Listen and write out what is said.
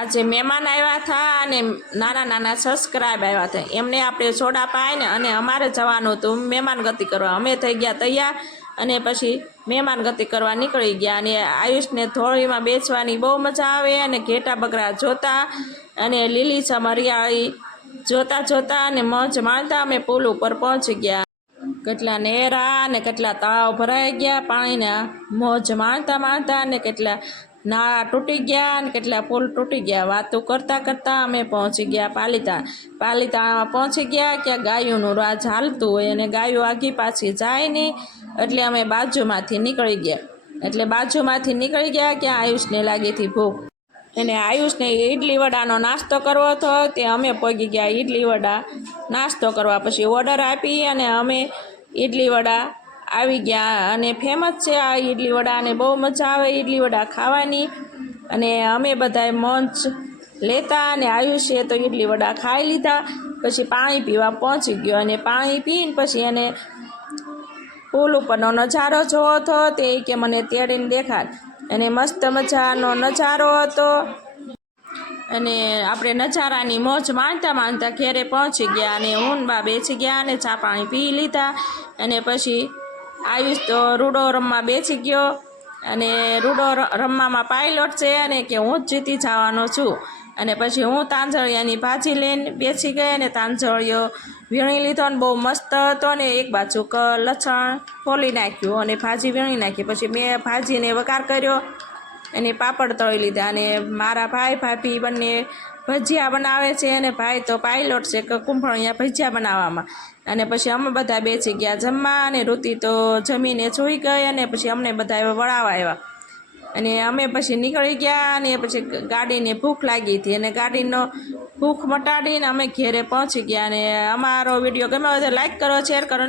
આજે મહેમાન આવ્યા હતા અને નાના નાના સબસ્ક્રાઈબ આવ્યા હતા, એમને આપણે સોડા પાય ને અને અમારે જવાનું હતું મહેમાન ગતિ કરવા. અમે થઈ ગયા તૈયાર અને પછી મહેમાન ગતિ કરવા નીકળી ગયા. અને આયુષને થોડીમાં બેસવાની બહુ મજા આવે અને ઘેટા બકરા જોતા અને લીલીછમ હરિયાળી જોતા જોતા અને મોજ માણતા અમે પુલ ઉપર પહોંચી ગયા. કેટલા નેરા અને કેટલા તળાવ ભરાઈ ગયા પાણીના મોજ માણતા માણતા, અને કેટલા નાળા તૂટી ગયા અને કેટલા પુલ તૂટી ગયા. વાતો કરતાં કરતાં અમે પહોંચી ગયા પાલીતાણામાં પહોંચી ગયા. ક્યાં ગાયોનું રાજ હાલતું હોય અને ગાયો આગી પાછી જાય નહીં, એટલે અમે બાજુમાંથી નીકળી ગયા. ક્યાં આયુષને લાગી હતી ભૂખ, અને આયુષને ઈડલી વડાનો નાસ્તો કરવો હતો. તે અમે પહોંચી ગયા ઈડલી વડા નાસ્તો કરવા. પછી ઓર્ડર આપી અને અમે ઈડલી વડા આવી ગયા. અને ફેમસ છે આ ઈડલી વડા અને બહુ મજા આવે ઈડલી વડા ખાવાની. અને અમે બધાએ મોજ લેતા અને આયુષે તો ઈડલી વડા ખાઈ લીધા. પછી પાણી પીવા પહોંચી ગયો અને પાણી પીને પછી એને પુલ ઉપરનો નજારો જોવો હતો. તે કે મને તેડીને દેખાડ, અને મસ્ત મજાનો નજારો હતો. અને આપણે નજારાની મોજ માણતા માણતા ઘેરે પહોંચી ગયા અને ઊનમાં બેસી ગયા અને ચા પાણી પી લીધા. અને પછી આયુષ તો રૂડો રમવા બેસી ગયો, અને રૂડો રમવામાં પાયલોટ છે અને કે હું જ જીતી જવાનો છું. અને પછી હું તાંજળિયાની ભાજી લઈને બેસી ગઈ અને તાંજળિયો વીણી લીધો અને બહુ મસ્ત હતો. ને એક બાજુ લસણ ફોલી નાખ્યું અને ભાજી વીણી નાખી. પછી મેં ભાજીને વઘાર કર્યો અને પાપડ તળી લીધા. અને મારા ભાઈ ભાભી બંને ભજીયા બનાવે છે, અને ભાઈ તો પાયલોટ છે કે કુંભળિયા ભજીયા બનાવવામાં. અને પછી અમે બધા બેસી ગયા જમવા, અને ઋતિ તો જમીને જોઈ ગઈ. અને પછી અમને બધા વળાવવા આવ્યા અને અમે પછી નીકળી ગયા. અને પછી ગાડીને ભૂખ લાગી હતી અને ગાડીનો ભૂખ મટાડીને અમે ઘેરે પહોંચી ગયા. અને અમારો વિડીયો ગમ્યો હોય તો લાઈક કરો, શેર કરો.